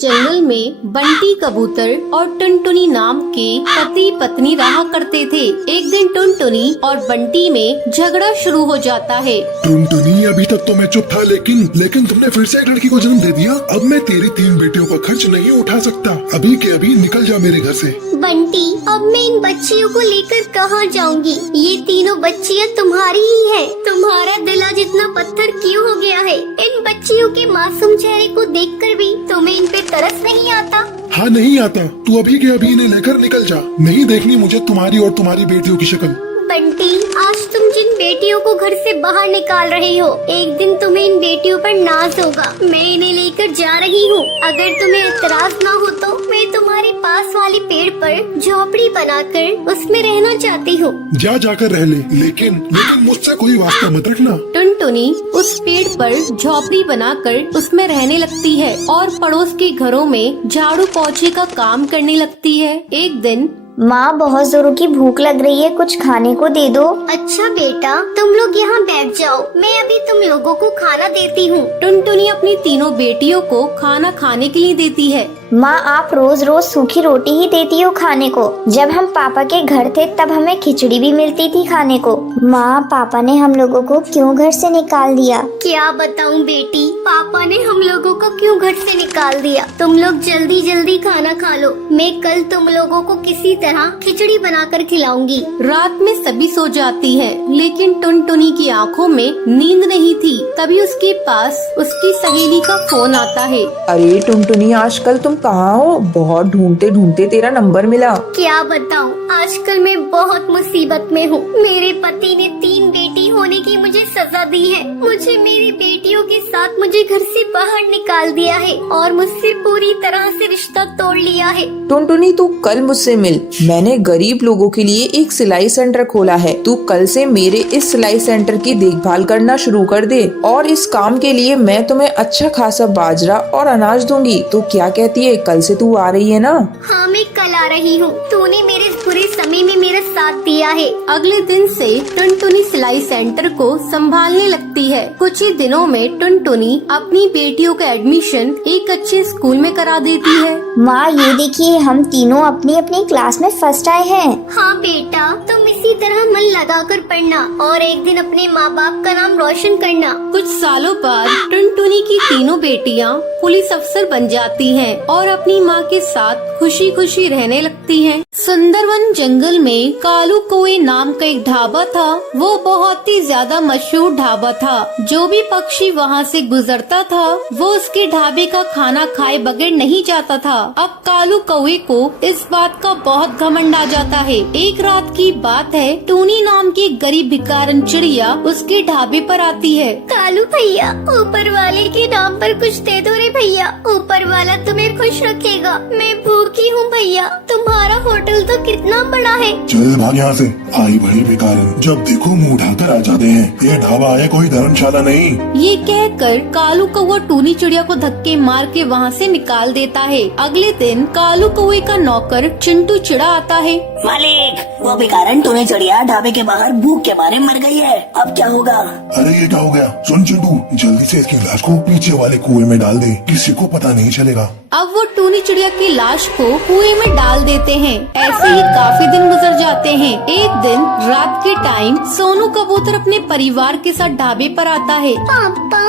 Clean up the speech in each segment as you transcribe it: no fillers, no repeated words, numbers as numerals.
जंगल में बंटी कबूतर और टुनटुनी नाम के पति पत्नी रहा करते थे। एक दिन टुनटुनी और बंटी में झगड़ा शुरू हो जाता है। टुनटुनी, अभी तक तो मैं चुप था, लेकिन तुमने फिर से एक लड़की को जन्म दे दिया। अब मैं तेरी 3 बेटियों का खर्च नहीं उठा सकता। अभी के अभी निकल जा मेरे घर से। बंटी, अब मैं इन बच्चियों को लेकर कहाँ जाऊँगी? ये तीनों बच्चियाँ तुम्हारी ही हैं। तुम्हारा दिल आज इतना पत्थर क्यों हो गया है? इन बच्चियों के मासूम चेहरे को देखकर भी तुम्हें इन पे तरस नहीं आता? हाँ, नहीं आता। तू अभी के अभी इन्हें लेकर निकल जा। नहीं देखनी मुझे तुम्हारी और तुम्हारी बेटियों की शक्ल। बंटी, आज तुम जिन बेटियों को घर से बाहर निकाल रहे हो, एक दिन तुम्हें इन बेटियों पर नाज होगा। मैं इन्हें लेकर जा रही हूँ। अगर तुम्हें एतराज ना हो तो मैं तुम्हारे पास वाले पेड़ पर झोपड़ी बनाकर उसमें रहना चाहती हूँ। जाकर रह ले, लेकिन मुझसे कोई वास्ता मत रखना। टुनटुनी उस पेड़ पर झोपड़ी बनाकर उसमें रहने लगती है और पड़ोस के घरों में झाड़ू पोछे का काम करने लगती है। एक दिन, माँ, बहुत जोरों की भूख लग रही है, कुछ खाने को दे दो। अच्छा बेटा, तुम लोग यहाँ बैठ जाओ, मैं अभी तुम लोगों को खाना देती हूँ। टुनटुनी अपनी तीनों बेटियों को खाना खाने के लिए देती है। माँ, आप रोज रोज सूखी रोटी ही देती हो खाने को। जब हम पापा के घर थे तब हमें खिचड़ी भी मिलती थी खाने को। माँ, पापा ने हम लोगों को क्यों घर से निकाल दिया? क्या बताऊँ बेटी, पापा ने हम लोगों को क्यों घर से निकाल दिया? तुम लोग जल्दी जल्दी खाना खा लो, मैं कल तुम लोगों को किसी तरह खिचड़ी बनाकर खिलाऊंगी। रात में सभी सो जाती है, लेकिन टुनटुनी की आंखों में नींद नहीं थी। तभी उसके पास उसकी सहेली का फोन आता है। अरे टुनटुनी, आजकल तुम कहाँ हो? बहुत ढूंढते ढूंढते तेरा नंबर मिला। क्या बताऊँ, आजकल मैं बहुत मुसीबत में हूँ। मेरे पति ने 3 बेटी होने की मुझे सजा दी है। मुझे मेरी बेटियों के साथ मुझे घर से बाहर निकाल दिया है और मुझसे पूरी तरह से रिश्ता तोड़ लिया है। टुनटुनी, तू कल मुझसे मिल। मैंने गरीब लोगों के लिए एक सिलाई सेंटर खोला है। तू कल से मेरे इस सिलाई सेंटर की देखभाल करना शुरू कर दे और इस काम के लिए मैं तुम्हें अच्छा खासा बाजरा और अनाज दूंगी। तो क्या कहती है, कल से तू आ रही है ना? हाँ, मैं कल आ रही हूँ। तूने मेरे इस बुरे समय में मेरा साथ दिया है। अगले दिन से टुनटुनी सिलाई सेंटर को संभालने लगती है। कुछ ही दिनों में टुनटुनी अपनी बेटियों का एडमिशन एक अच्छे स्कूल में करा देती है। माँ, ये देखिए, हम तीनों अपनी अपनी क्लास में फर्स्ट आए हैं। हाँ बेटा, तुम इसी तरह मन लगाकर पढ़ना और एक दिन अपने माँ बाप का नाम रोशन करना। कुछ सालों बाद टुनटुनी की तीनों बेटियां पुलिस अफसर बन जाती हैं और अपनी माँ के साथ खुशी खुशी रहने लगती हैं। सुंदरवन जंगल में कालू कौए नाम का एक ढाबा था। वो बहुत ही ज्यादा मशहूर ढाबा था। जो भी पक्षी वहाँ से गुजरता था वो उसके ढाबे का खाना खाए बगैर नहीं जाता था। अब कालू कौए को इस बात का बहुत घमंड आ जाता है। एक रात की बात है, टूनी नाम की गरीब भिखारन चिड़िया उसके ढाबे पर आती है। कालू भैया, ऊपर वाले के नाम पर कुछ दे दो रे भैया। ऊपर वाला तुम्हें खुश रखेगा। मैं भूखी हूँ भैया। तुम्हारा होटल तो कितना बड़ा है। चल भाग यहाँ से, आई बड़ी बेकार। जब देखो मुंह उठाकर आ जाते हैं। ये ढाबा है, कोई धर्मशाला नहीं। ये कहकर कालू कौवा टूनी चिड़िया को धक्के मार के वहाँ से निकाल देता है। अगले दिन कालू कौवे का नौकर चिंटू चिड़ा आता है। मालिक, वो भिखारन टूनी चिड़िया ढाबे के बाहर भूख के मारे मर गई है। अब क्या होगा? अरे ये क्या हो गया? सुन चिंटू, जल्दी से इसकी लाश को पीछे वाले कुएं में डाल दे, किसी को पता नहीं चलेगा। अब वो टूनी चिड़िया की लाश को कुएं में डाल देते हैं। ऐसे ही काफी दिन गुजर जाते हैं। एक दिन रात के टाइम सोनू कबूतर अपने परिवार के साथ ढाबे पर आता है। पापा,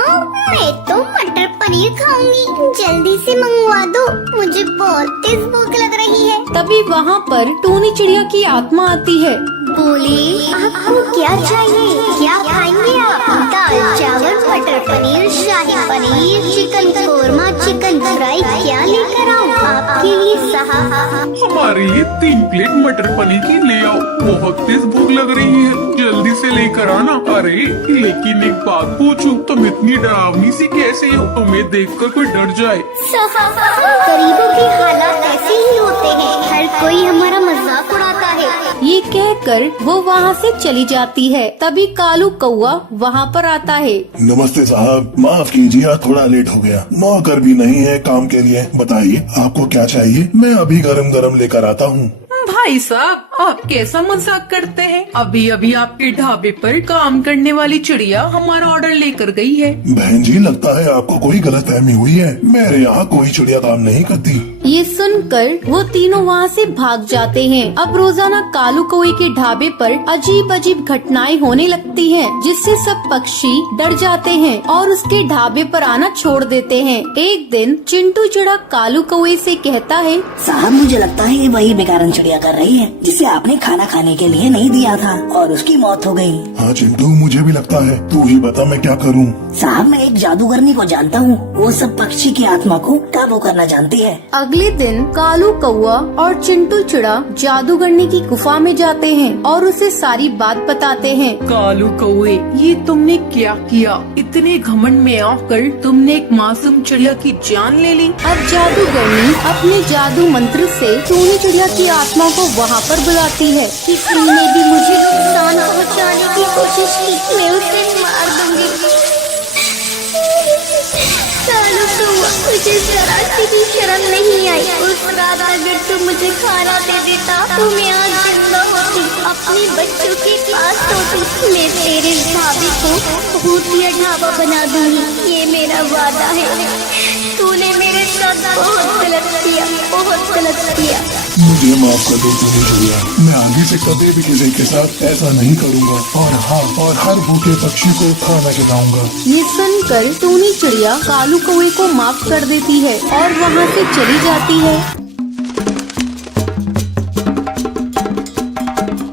मैं तो मटर पनीर खाऊंगी, जल्दी से मंगवा दो, मुझे बहुत तेज भूख लग रही है। तभी वहाँ पर टूनी चिड़िया की आत्मा आती है। बोले, आपको क्या चाहिए? क्या खाएंगे आप? दाल चावल, matar paneer, shahi paneer, chicken korma, chicken fry, क्या लेकर आऊँ आपके लिए साहब? हमारे लिए 3 प्लेट मटर पनीर की ले आओ, बहुत तेज भूख लग रही है, जल्दी से लेकर आना। अरे लेकिन एक बात पूछूं, तुम इतनी डरावनी सी कैसे हो? तुम्हें देखकर कोई डर जाए। गरीबों के हालात ऐसे ही होते हैं, हर कोई हमारा मजाक उड़ाता है। ये कहकर वो वहाँ से चली जाती है। तभी कालू कौवा वहाँ पर आता है। नमस्ते साहब, माफ कीजिए, थोड़ा लेट हो गया। नौकर भी नहीं है काम के लिए। बताइए आपको क्या चाहिए, मैं अभी गरम गरम लेकर आता हूँ। भाई साहब, आप कैसा मजाक करते हैं? अभी अभी आपके ढाबे पर काम करने वाली चिड़िया हमारा ऑर्डर लेकर गई है। बहन जी, लगता है आपको कोई गलतफहमी हुई है। मेरे यहाँ कोई चिड़िया काम नहीं करती। ये सुनकर वो तीनों वहाँ से भाग जाते हैं। अब रोजाना कालू कौवे के ढाबे पर अजीब अजीब घटनाएं होने लगती हैं, जिससे सब पक्षी डर जाते हैं और उसके ढाबे पर आना छोड़ देते हैं। एक दिन चिंटू चिड़ा कालू कौवे से कहता है, साहब मुझे लगता है ये वही बेकारन चिड़िया कर रही है जिसे आपने खाना खाने के लिए नहीं दिया था और उसकी मौत हो गई। हाँ चिंटू, मुझे भी लगता है। तू ही बता मैं क्या करूँ। साहब मैं एक जादूगरनी को जानता हूँ, वो सब पक्षी की आत्मा को काबू करना जानती है। अगले दिन कालू कौवा और चिंटू चिड़ा जादूगरनी की गुफा में जाते हैं और उसे सारी बात बताते हैं। कालू कौवे, ये तुमने क्या किया? इतने घमंड में आकर तुमने एक मासूम चिड़िया की जान ले ली। अब जादूगरनी अपने जादू मंत्र से टूनी चिड़िया की आत्मा को वहाँ पर बुलाती है। किसी ने भी मुझे नुकसान पहुँचाने की कोशिश की, मैं उसे मार दूंगी। कालू कौवा, मुझे जरा सी भी शर्म नहीं आई। उस रात अगर तू मुझे खाना दे देता तो मैं आज जिंदा होती, अपने बच्चों के पास होती। मैं तेरे ढाबे को भूतिया ढाबा बना दूंगी, ये मेरा वादा है। तूने मेरे साथ बहुत गलत किया, बहुत गलत किया। मुझे माफ कर दो टूनी चिड़िया, मैं आगे से कभी भी किसी के साथ ऐसा नहीं करूँगा और हर भूखे पक्षी को खाना खिलाऊंगा। ये सुनकर टूनी चिड़िया कालू कौवे को माफ कर देती है और वहाँ से चली जाती है।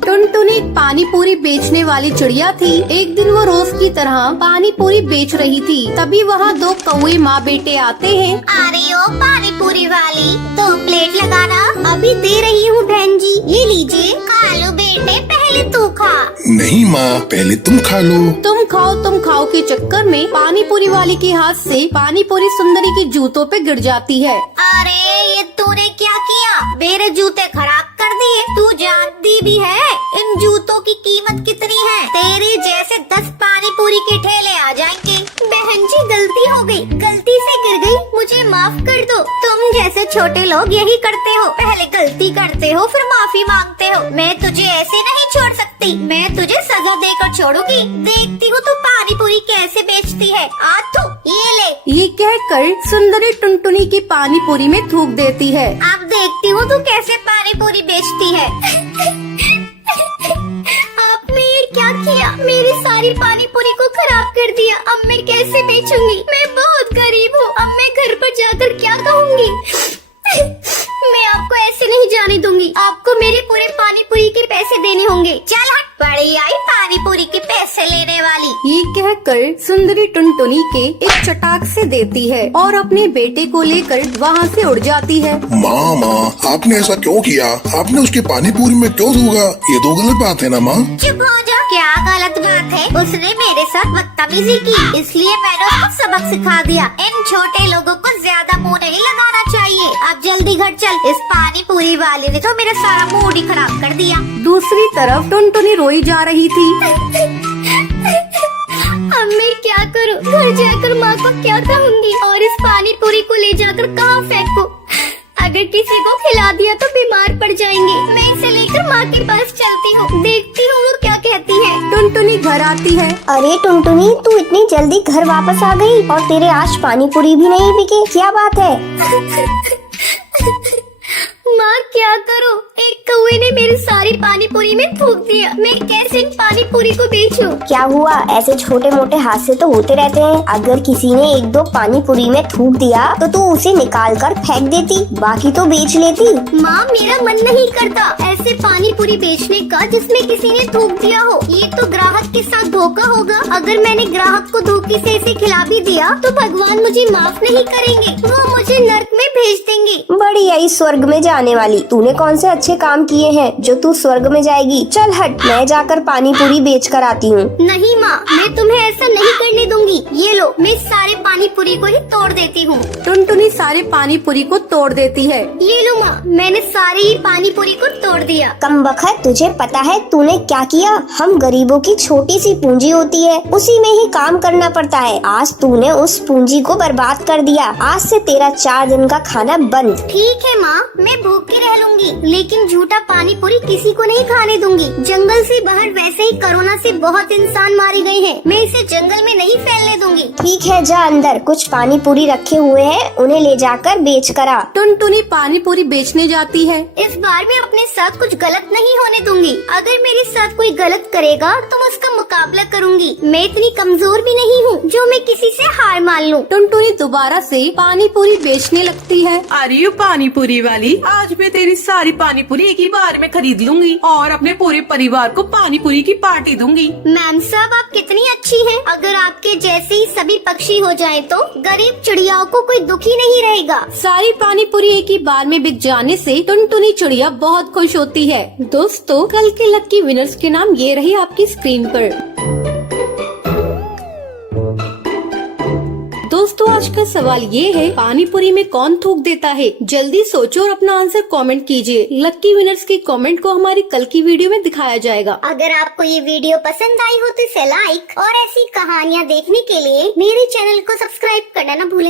टुनटुनी एक पानी पूरी बेचने वाली चिड़िया थी। एक दिन वो रोज की तरह पानी पूरी बेच रही थी। तभी वहाँ दो कौवे माँ बेटे आते हैं। अरे ओ पानी पूरी वाली, 2 प्लेट लगाना। अभी दे रही हूँ बहन जी, ये लीजिए। कालू बेटे पहले तू खा। नहीं माँ, पहले तुम खा लो। तुम खाओ के चक्कर में पानी पूरी वाली के हाथ से पानी पूरी सुंदरी के जूतों पे गिर जाती है। अरे ये तूने क्या किया? मेरे जूते खराब कर दिए। तू जानती भी है इन जूतों की कीमत कितनी है? तेरे जैसे 10 पानी पूरी के ठेले आ जाएंगे। बहन जी गलती हो गई, गलती से गिर गई, मुझे माफ कर दो। तुम जैसे छोटे लोग यही करते हो, पहले गलती करते हो फिर माफी मांगते हो। मैं तुझे ऐसे नहीं छोड़ सकती, मैं तुझे सजा देकर छोड़ूंगी। देखती हूँ तू पानी पूरी कैसे बेचती है। आ तू ये ले। ये कहकर सुंदरी टुनटुनी की पानी पूरी में थूक देती है। अब देखती हूँ तू कैसे पानी पूरी बेचती है। आपने ये क्या किया? मेरी सारी पानी पूरी को खराब कर दिया। अब मैं कैसे बेचूंगी? मैं बहुत गरीब हूँ, अब मैं घर पर जाकर क्या कहूँगी? मैं आपको ऐसे नहीं जाने दूंगी। आपको मेरे पूरे पानी पूरी के पैसे देने होंगे। चल हट, बड़ी आई पानी पूरी के पैसे लेने वाली। ये कहकर सुंदरी टुनटुनी के एक चटाक से देती है और अपने बेटे को लेकर वहाँ से उड़ जाती है। माँ, आपने ऐसा क्यों किया? आपने उसके पानी पूरी में क्यों थूका? ये तो गलत बात है ना माँ। चुप हो जा। क्या गलत बात है? उसने मेरे साथ बदतमीजी की, इसलिए मैंने उसको सबक सिखा दिया। इन छोटे लोगों को ज्यादा मुँह नहीं लगाना चाहिए। अब जल्दी घर चल, इस पानी पूरी वाले ने तो मेरा सारा मूड ही खराब कर दिया। दूसरी तरफ टुनटुनी रोई जा रही थी। अब मैं क्या करूं? घर जाकर माँ को क्या कहूँगी और इस पानी पूरी को ले जाकर कहाँ फेंकूं? अगर किसी को खिला दिया तो बीमार पड़ जाएंगे। मैं इसे लेकर माँ के पास चलती हूँ, देखती हूँ वो क्या कहती है। टुनटुनी घर आती है। अरे टुनटुनी, तू इतनी जल्दी घर वापस आ गई और तेरे आज पानी पूरी भी नहीं बिके, क्या बात है? माँ क्या करूँ? एक कौवे ने मेरी सारी पानी पूरी में थूक दिया। मैं कैसे इन पानी पूरी को बेचूं? क्या हुआ? ऐसे छोटे मोटे हादसे तो होते रहते हैं। अगर किसी ने 1-2 पानी पूरी में थूक दिया तो तू उसे निकाल कर फेंक देती, बाकी तो बेच लेती। माँ मेरा मन नहीं करता ऐसे पानी पूरी बेचने का जिसमें किसी ने थूक दिया हो। ये तो ग्राहक के साथ धोखा होगा। अगर मैंने ग्राहक को धोखे से इसे खिला भी दिया तो भगवान मुझे माफ नहीं करेंगे, वो मुझे नर्क में भेज देंगे। बड़ी आई स्वर्ग में जाने वाली, तूने कौन से अच्छे काम किए हैं सोचो तू स्वर्ग में जाएगी। चल हट, मैं जाकर पानी पूरी बेच कर आती हूँ। नहीं माँ, मैं तुम्हें ऐसा नहीं करने दूंगी। ये लो, मैं सारे पानी पूरी को ही तोड़ देती हूँ। टुनटुनी सारे पानी पूरी को तोड़ देती है। ये लो माँ, मैंने सारे ही पानी पूरी को तोड़ दिया। कमबख्त, तुझे पता है तूने क्या किया? हम गरीबों की छोटी सी पूंजी होती है, उसी में ही काम करना पड़ता है। आज तूने उस पूंजी को बर्बाद कर दिया। आज से तेरा 4 दिन का खाना बंद। ठीक है माँ, मैं भूखी रह लूंगी, लेकिन झूठा पानी पूरी किसी को नहीं खाने दूंगी। जंगल से बाहर वैसे ही कोरोना से बहुत इंसान मारे गए हैं, मैं इसे जंगल में नहीं फैलने दूंगी। ठीक है, जा अंदर, कुछ पानी पूरी रखे हुए हैं, उन्हें ले जाकर बेच कर आ। टुनटुनी पानी पूरी बेचने जाती है। इस बार मैं अपने साथ कुछ गलत नहीं होने दूंगी। अगर मेरे साथ कोई गलत करेगा तो मैं उसका मुकाबला करूंगी। मैं इतनी कमजोर भी नहीं हूँ जो मैं किसी से हार मान लूँ। टुनटुनी दोबारा से पानी पूरी बेचने लगती है। अरे यू पानी पूरी वाली, आज मैं तेरी सारी पानी पूरी एक ही बार में खरीद लूंगी और अपने पूरे परिवार को पानी पूरी की पार्टी दूंगी। मैम साहब, आप कितनी अच्छी हैं। अगर आपके जैसे ही सभी पक्षी हो जाएं तो गरीब चिड़ियाओं को कोई दुखी नहीं रहेगा। सारी पानी पूरी एक ही बार में बिक जाने से टुनटुनी चिड़िया बहुत खुश होती है। दोस्तों, कल के लकी विनर्स के नाम ये रही आपकी स्क्रीन पर। दोस्तों, आज का सवाल ये है, पानी पूरी में कौन थूक देता है? जल्दी सोचो और अपना आंसर कमेंट कीजिए। लकी विनर्स के कमेंट को हमारी कल की वीडियो में दिखाया जाएगा। अगर आपको ये वीडियो पसंद आई हो तो इसे लाइक और ऐसी कहानियाँ देखने के लिए मेरे चैनल को सब्सक्राइब करना न भूलें।